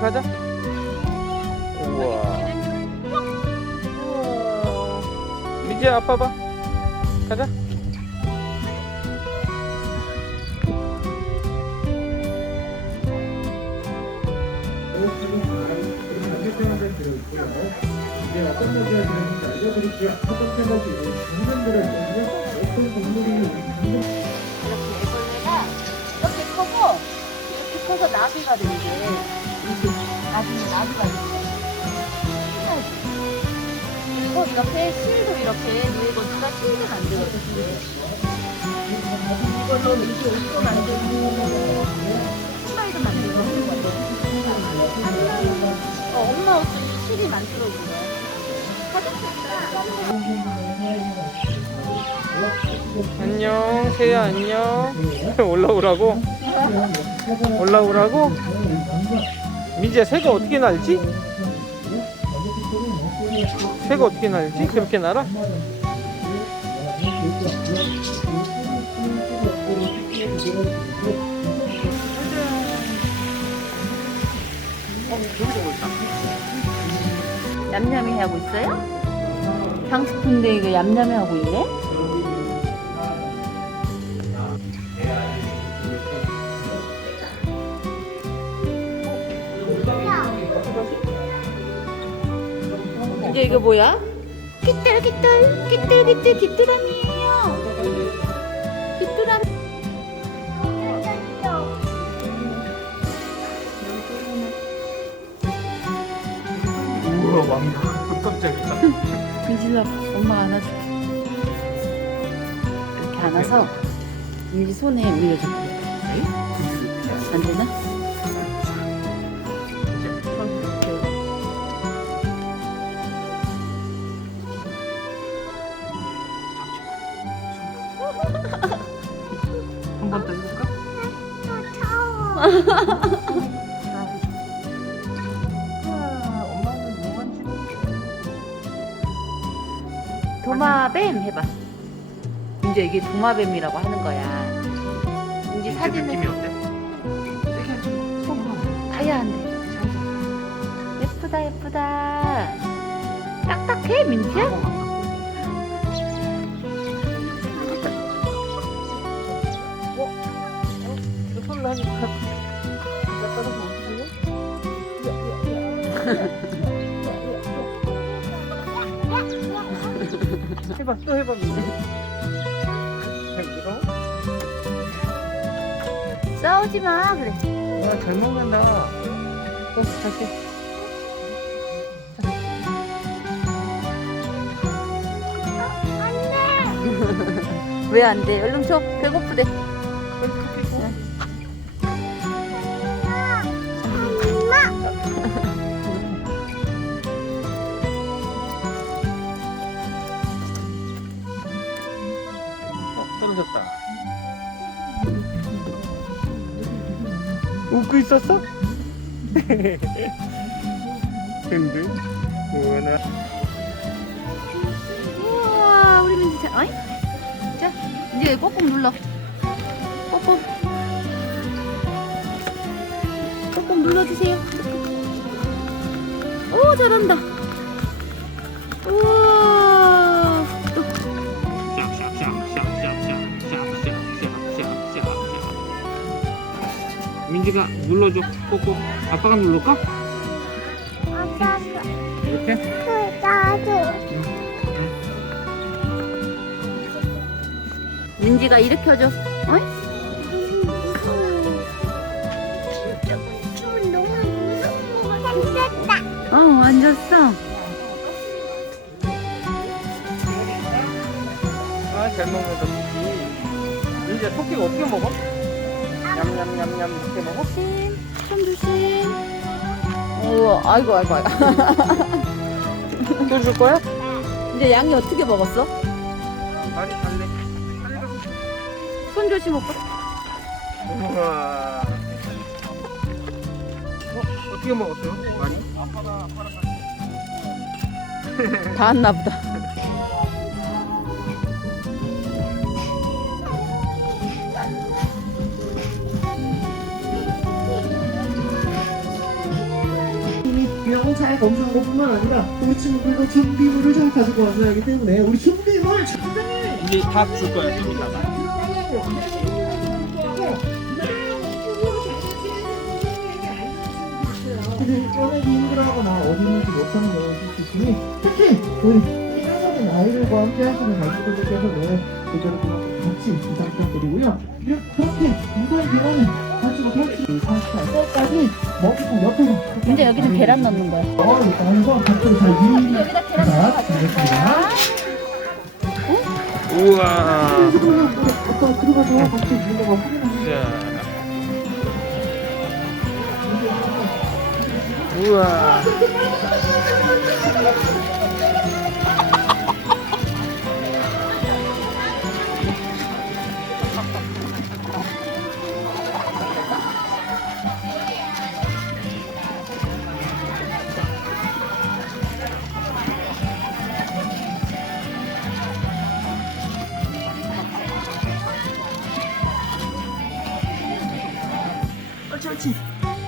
가자. 우와. 민지 아빠 봐. 가자. 이렇게 애벌레가 이렇게 커서 이렇게 커서 나비가. 이게 나중에 된대. 그리고 이렇게 실도 이렇게 밀고 누가 실도 만들어줬대. 이걸로 이게 옷도 만들고 신발도 만들고. 어, 엄마 옷도 이 실이 만들어준 거야. 안녕, 세야 안녕. 올라오라고? 올라오라고? 민지야, 새가 어떻게 날지? 새가 어떻게 날지? 그렇게 날아? 얌얌이 하고 있어요? 장식품인데 이거 얌얌이 하고 있네? 이제 이거 뭐야? 깃들 깃들 깃들 깃들 깃들함이에요. 깃들함. 우와, 왕 깜짝이야. 민질라 엄마가 안아줄게 이렇게 안아서 민지 손에 올려줄게 안 되나? 한 번 더 해볼까? 엄마는 뭐? 도마뱀 해봐 이제 이게 도마뱀이라고 하는 거야 이제 사진을 아야 안돼 예쁘다 예쁘다 딱딱해 민지야? 해봐 또 해봐. 이거 싸우지 마 그래. 와잘 먹는다. 또 다시 왜안 돼? 얼른 줘. 배고프대. 어, 웃고 있었어? 근데 뭐나? 우와 우리 민지 자, 어이? 자 이제 꼭꼭 눌러. 꼭꼭 꼭꼭 눌러주세요. 오 잘한다 민지가 눌러줘 꼭꼭 아빠가 누를까? 이렇게? 민지가 일으켜줘 어이? 어 앉았어 아 잘 먹는다 민지 민지야 토끼가 어떻게 먹어? 냠냠냠냠 이렇게 먹어? 조심 손 조심 오 아이고 아이고 아이고 또줄 거야? 이제 양이 어떻게 먹었어? 많이 달래 손 조심 오빠 우와 어? 어떻게 먹었어요? 많이? 아빠가 아빠랑 같이 다 왔나 보다 잘 검수한 것뿐만 아니라 우리 친구들도 준비물을 잘 가지고 왔어야 하기 때문에 우리 준비물 준비물 이제 다 줄. 근데 꺼내기 힘들어하거나 어디 있는지 못하는 경우가 있을 수 있으니 특히 우리 쌍둥이 아이들과 함께 하시는 가족분들께서는 그저렇게 같이 부탁 부탁드리고요 이렇게 무사히 병원 48살까지 먹고 옆에서 이제 여기는 계란 넣는 거야. 여기다 계란 부탁드리겠습니다 우와. 우와.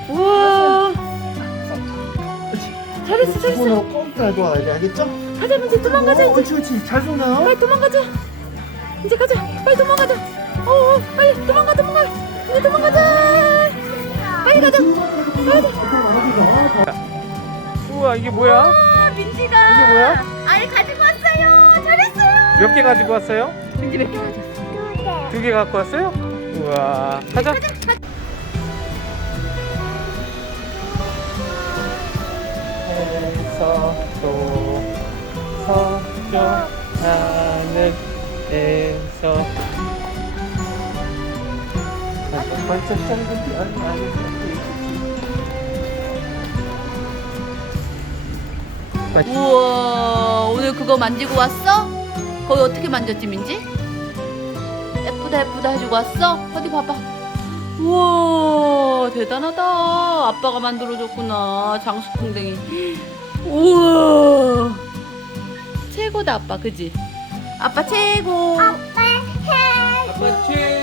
우와. 잘했어, 잘했어. 손으로 꼭 달고 와야 돼 알겠죠? 가자, 이제 도망가자, 어, 이제. 옳지 옳지 잘 쏘나요? 빨리 도망가자. 이제 가자. 빨리 도망가자. 어, 어, 빨리 도망가, 도망가. 이제 도망가자. 빨리 가자. 우와 이게 뭐야? 아, 민지가. 이게 뭐야? 알 가지고 왔어요. 잘했어요. 몇 개 가지고 왔어요? 민지 몇개 가졌어? 두 개 갖고 왔어요? 우와. 가자. 우와, 오늘 그거 만지고 왔어? 거기 어떻게 만졌지, 민지? 예쁘다, 예쁘다 해주고 왔어? 어디 봐봐. 우와, 대단하다. 아빠가 만들어줬구나. 장수풍뎅이. 우와. 최고다, 아빠, 그지? 아빠 최고. 아빠 최고